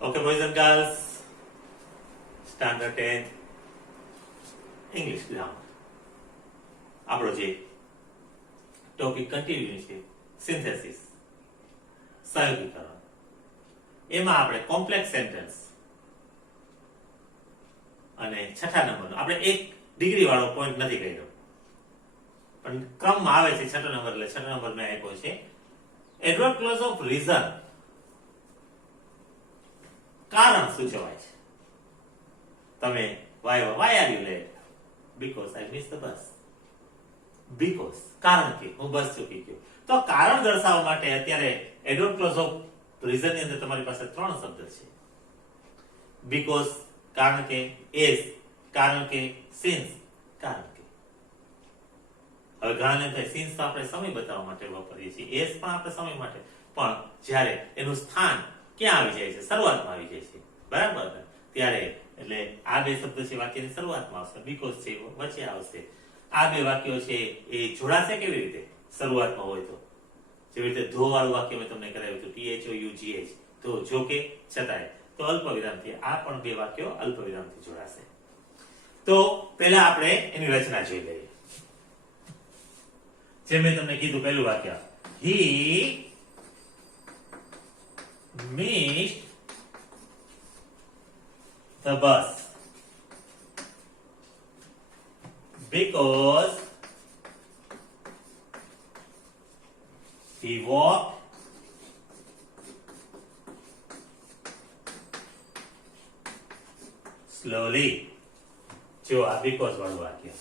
Okay, boys and girls, standard 10 English grammar. આપણો જે topic continue છે સિન્થેસિસ, સંયોગીકરણ. એમાં આપણે કોમ્પ્લેક્સ સેન્ટેન્સ અને છઠ્ઠા નંબરનો આપણે 1 ડિગ્રી વાળો પોઈન્ટ નથી કર્યો, પણ ક્રમમાં આવે છે છઠ્ઠો નંબર, એટલે છઠ્ઠો નંબર મેં આપ્યો છે એડવર્બ ક્લોઝ ઓફ રીઝન. કારણ સૂચવાય છે. તમે why are you late? Because I missed the bus. Because કારણ કે હું બસ ચૂકી ગયો. તો કારણ દર્શાવવા માટે અત્યારે એડવર્બ ક્લોઝ ઓફ રીઝન ની અંદર તમારી પાસે 3 શબ્દ છે. Because કારણ કે, as કારણ કે, since કારણ કે. હવે ઘણાને થાય since તો આપણે સમય બતાવવા માટે વાપરીએ છીએ, as પણ આપણે સમય માટે, પણ જ્યારે એનું સ્થાન ક્યાં આવી જાય છે? શરૂઆતમાં આવી જાય છે, બરાબર ને? ત્યારે એટલે આ બે શબ્દ છે વાક્યની શરૂઆતમાં આવશે, બીકોઝ છે વચ્ચે આવશે. આ બે વાક્યો છે એ જોડાશે કેવી રીતે? શરૂઆતમાં હોય તો. જેવી રીતે ધો વાળું વાક્ય મેં તમને કરાવ્યું હતું, THOUGH, તો જો કે છતાંય, તો અલ્પ વિરામથી. આ પણ બે વાક્યો અલ્પ વિરામથી જોડાશે. તો પહેલા આપણે એની રચના જોઈ લઈએ. જે મેં તમને કીધું પહેલું વાક્ય, he missed the bus because he walked slowly. જો આ because વાળું વાક્ય,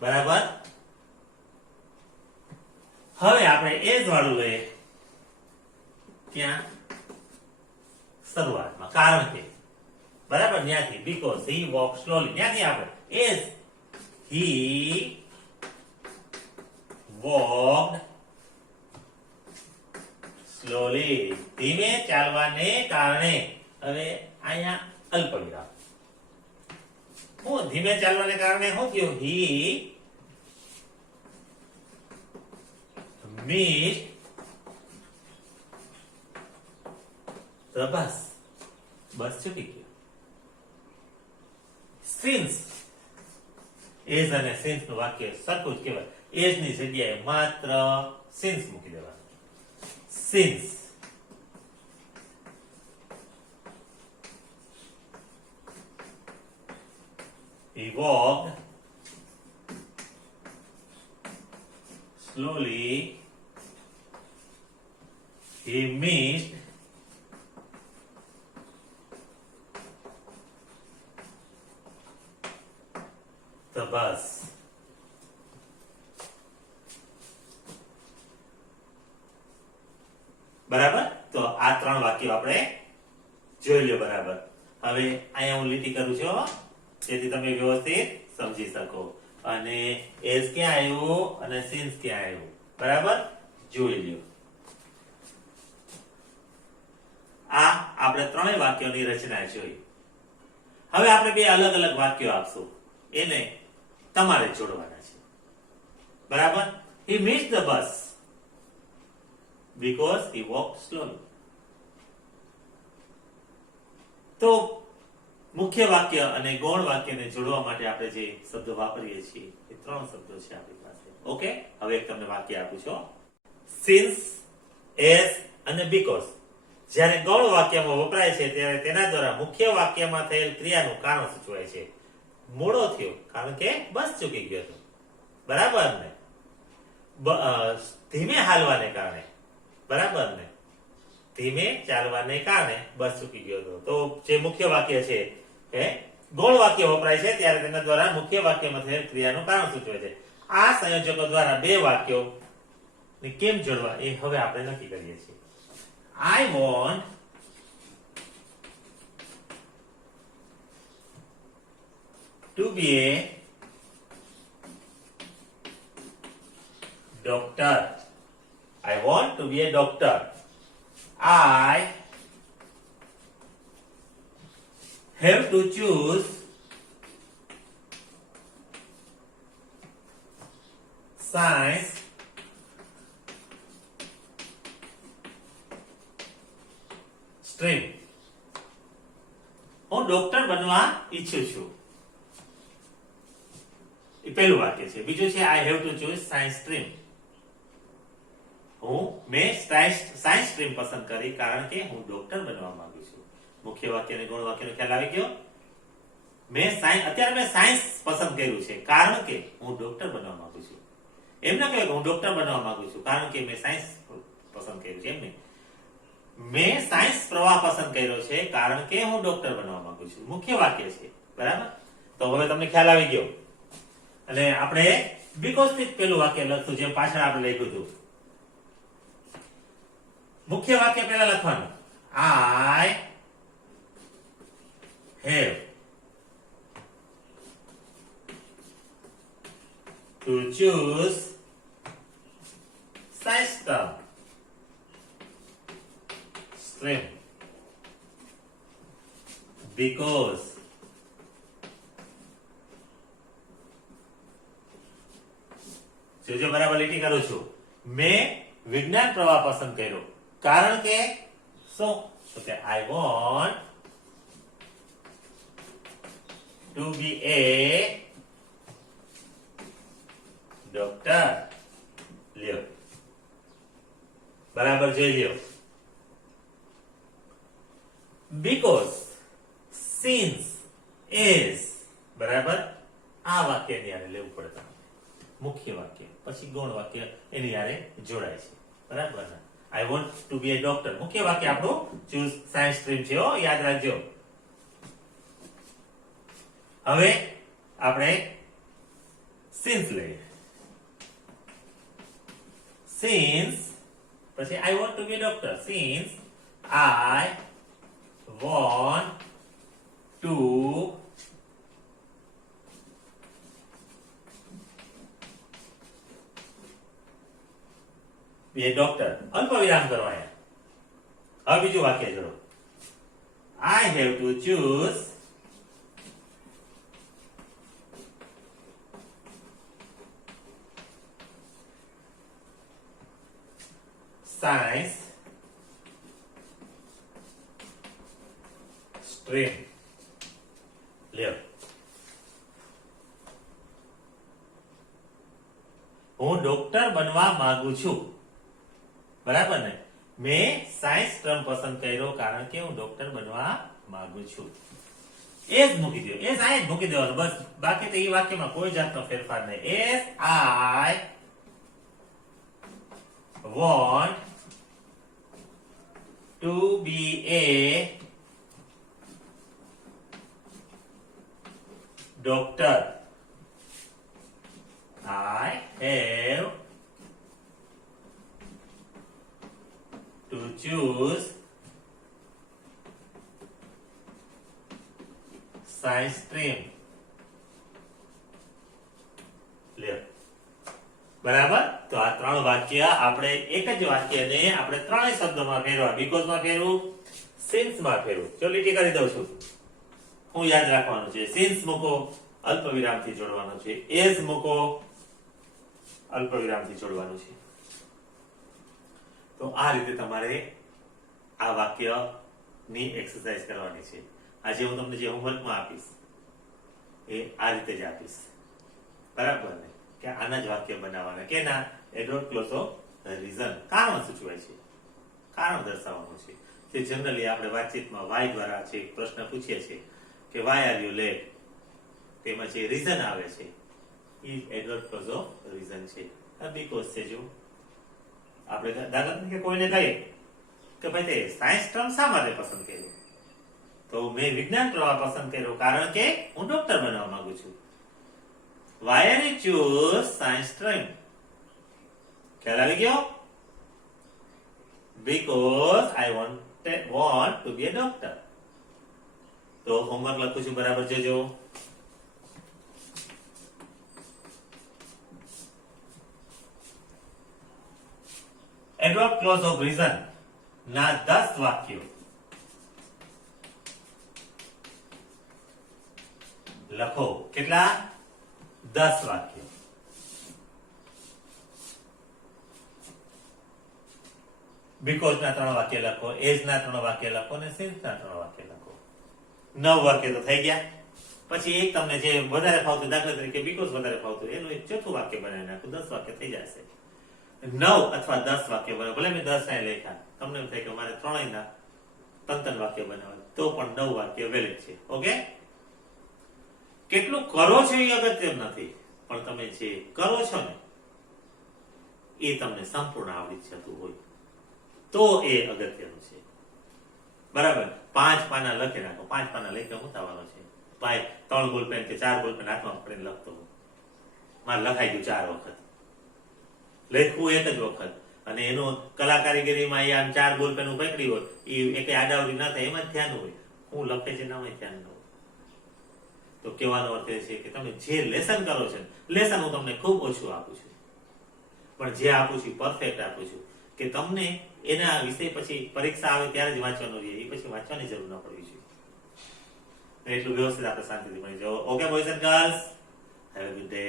બરાબર. હવે આપણે as વાળું લઈએ ત્યાં શરૂઆતમાં, કારણ કે, બરાબર, ત્યાંથી because he walked slowly, ત્યાંથી આપણે as he walked slowly, ધીમે ચાલવાને કારણે. હવે અહીંયા અલ્પ વિરામ. હું ધીમે ચાલવાને કારણે શું થયું? he missed the bus. બસ ચૂકી ગયો. since, as અને since નું વાક્ય સરખું જ કહેવાય. as ની જગ્યાએ માત્ર since મૂકી દેવાનું. since he walked slowly, he missed the bus. બરાબર. તો આ 3 વાક્યો આપણે જોઈ લ્યો. બરાબર. હવે અહીંયા હું લીટી કરું છું જેથી તમે વ્યવસ્થિત સમજી શકો. અને as ક્યાં આવ્યું અને since ક્યાં આવ્યું, બરાબર, જોઈ લ્યો. આ આપણે 3 વાક્યોની રચના જોઈ. હવે આપણે બે અલગ અલગ વાક્યો આપશું, એને તમારે જોડવાના છે, બરાબર. he missed the bus because he walked slowly. તો મુખ્ય વાક્ય અને ગૌણ વાક્યને જોડવા માટે આપણે જે શબ્દો વાપરીએ છીએ એ 3 શબ્દો છે આપણી પાસે. ઓકે, હવે એક તમને વાક્ય આપું છું. since, as અને because જ્યારે ગૌણ વાક્યમાં વપરાય છે ત્યારે તેના દ્વારા મુખ્ય વાક્યમાં થયેલ ક્રિયાનું કારણ સૂચવાય છે. મોડો થયો કારણ કે બસ ચૂકી ગયો હતો, બરાબર ને? ધીમે હાલવાને કારણે, બરાબર ને? ધીમે ચાલવાને કારણે બસ ચૂકી ગયો હતો. તો જે મુખ્ય વાક્ય છે એ ગૌણ વાક્ય વપરાય છે ત્યારે તેના દ્વારા મુખ્ય વાક્યમાં થયેલ ક્રિયાનું કારણ સૂચવે છે. આ સંયોજકો દ્વારા બે વાક્યો ને કેમ જોડવા એ હવે આપણે નક્કી કરીએ છીએ. I want to be a doctor. I want to be a doctor. I have to choose science stream. હું ડોક્ટર બનવા ઈચ્છું છું. એ પહેલું વાક્ય છે. બીજું છે I have to choose science stream. મેં સાયન્સ સ્ટ્રીમ પસંદ કરી કારણ કે હું ડોક્ટર બનવા માંગુ છું. મુખ્ય વાક્ય અને ગૌણ વાક્યનો ખ્યાલ આવી ગયો. અત્યારે મેં સાયન્સ પસંદ કર્યું છે કારણ કે હું ડોક્ટર બનવા માંગુ છું. એમ ના કહેવાય કે હું ડોક્ટર બનવા માંગુ છું કારણ કે મેં સાયન્સ પસંદ કર્યું છે. એમ નહીં. મેં સાયન્સ પ્રવાહ પસંદ કર્યો છે કારણ કે હું ડોક્ટર બનવા માંગુ છું. મુખ્ય વાક્ય છે. બરાબર? તો હવે તમને ખ્યાલ આવી ગયો. અને આપણે બીકોઝ થી પેલું વાક્ય લખતું જેમ પાછળ આપણે લખ્યું હતું. મુખ્ય વાક્ય પહેલા લખવાનું. I have to choose science stream because જો બરાબર લીટી કરું છું. મેં વિજ્ઞાન પ્રવાહ પસંદ કર્યો કારણ કે શું તો કે I want to be a doctor. લ્યો બરાબર જોઈ લ્યો. બીકોઝ સિન્સ is બરાબર આ વાક્યની આરે લેવું પડે તમારે. મુખ્ય વાક્ય પછી ગૌણ વાક્ય એની આરે જોડાય છે. બરાબર ને? I want to be a doctor. મુખ્ય વાક્ય આપણું ચૂઝ સાયન્સ સ્ટ્રીમ છે. યાદ રાખજો. હવે આપણે સિન્સ લઈએ. Since પછી I want to be a doctor. Since I want to be a doctor. અલ્પ વિરામ કરો અહીંયા. હવે બીજું વાક્ય જોડો. I have to choose science stream. લ્યો. હું ડોક્ટર બનવા માંગુ છું. બરાબર ને? મેં સાયન્સ સ્ટ્રીમ પસંદ કર્યો કારણ કે હું ડોક્ટર બનવા માંગુ છું. એ જ મૂકી દો. એ જ આ જ મૂકી દેવાનું બસ. બાકી તો એ વાક્યમાં કોઈ જાતનો ફેરફાર નહીં. S I want to be a doctor. I have to choose science stream. લ્યો. બરાબર? તો આ ત્રણ વાક્ય આપણે એક જ વાક્યને આપણે ત્રણેય શબ્દોમાં ફેરવા. બીકોઝ માં ફેરવું, સિન્સ માં ફેરવું. જો લીટી કરી દઉં છું. હું યાદ રાખવાનું છે. સિન્સ મૂકો, અલ્પ વિરામથી જોડવાનું છે. એઝ મૂકો, અલ્પ વિરામથી જોડવાનું છે. તો આ રીતે તમારે આ વાક્યની એક્સરસાઇઝ કરવાની છે. આજે હું તમને જે હોમવર્કમાં આપીશ એ આ રીતે જ આપીશ. બરાબર ને? કે આના જ વાક્ય બનાવવાના. કેના? Adverb clause of reason. કારણ સૂચવાય છે, કારણ દર્શાવવાનું છે. જે જનરલી આપણે વાતચીતમાં વાય દ્વારા છે પ્રશ્ન પૂછીએ છીએ કે વાય આર યુ લેટ, તેમાં જે રીઝન આવે છે એ એડવર્ડ ક્લોઝ ઓફ રીઝન છે. આ બીકોઝ છે. જો આપણે દાખલા તરીકે કોઈને કહીએ કે ભાઈ તે સાયન્સ ટર્મ શા માટે પસંદ કર્યો, તો મેં વિજ્ઞાન પ્રવાહ પસંદ કર્યો કારણ કે હું ડોક્ટર બનવા માંગુ છું. Why are you choose science stream? ખ્યાલ આવી ગયો? Because I want to be a doctor. તો હોમવર્ક લખું છું, બરાબર જોજો. એડવર્ડ ક્લોઝ ઓફ રીઝન ના 10 વાક્યો લખો. કેટલા? 10 વાક્યો. બીકોઝ ના 3 વાક્ય લખો, એઝ ના 3 વાક્ય લખો અને સિન્સ ના 3 વાક્ય લખો. 9 વાક્ય તો થઈ ગયા. પછી એક તમને જે વધારે ફાવતું, દાખલા તરીકે બીકોઝ વધારે ફાવતું, એનું એક ચોથું વાક્ય બનાવી નાખું, 10 વાક્ય થઈ જશે. 9 અથવા 10 વાક્ય બનાવો, ભલે મેં 10 અહીં લખ્યા, તમને એમ થાય કે મારે ત્રણેયના 3 વાક્ય બનાવવા, તો પણ 9 વાક્ય વેલિડ છે. ઓકે, કેટલું કરો છો એ અગત્ય નથી, પણ તમે જે કરો છો ને એ તમને સંપૂર્ણ આવડી જતું હોય તો એ અગત્યનું છે. બરાબર, 5 પાના લખી નાખો. 5 પાના લખી હું થવાનો છે? ભાઈ 3 બોલપેન કે 4 બોલપેન હાથમાં પકડીને લખતો હું. મારે લખાઈ ગયું 4 વખત, લખવું એક જ વખત, અને એનું કલાકારીગીરીમાં એ આમ 4 બોલપેન પકડી હોય એ એક આડાવડી ના થાય, એમાં જ ધ્યાન હોય. હું લખે છે ના ધ્યાન ન હોય. તો કહેવાનો અર્થ એ છે કે તમે જે લેસન કરો છો, લેસન હું તમને ખૂબ ઓછું આપું છું, પણ જે આપું છું પરફેક્ટ આપું છું, કે તમને એના વિષય પછી પરીક્ષા આવે ત્યારે જ વાંચવાનું રહે, એ પછી વાંચવાની જરૂર ન પડવી જોઈએ. એટલું વ્યવસ્થિત આપણે શાંતિથી મળી જાઓ. Okay boys and girls, have a good day.